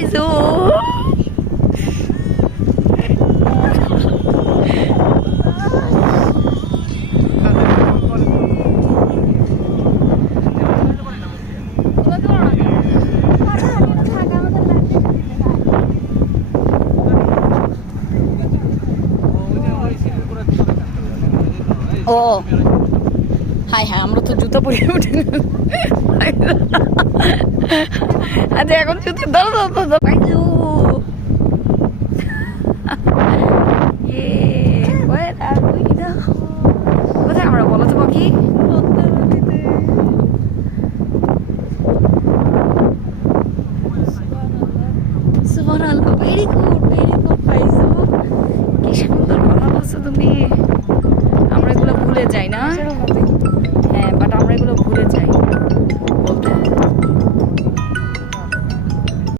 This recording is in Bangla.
পাইছো। ও হাই হ্যাঁ, আমরা তো জুতো পরে উঠে। আচ্ছা এখন জুতো ধরো পাইছো। কোথায় আমরা বলো তো পাখি? সুবহানাল্লাহ, ভেরি গুড পাইছো। কি সুন্দর কথা বলছো তুমি, আমরা এগুলো ভুলে যাই না।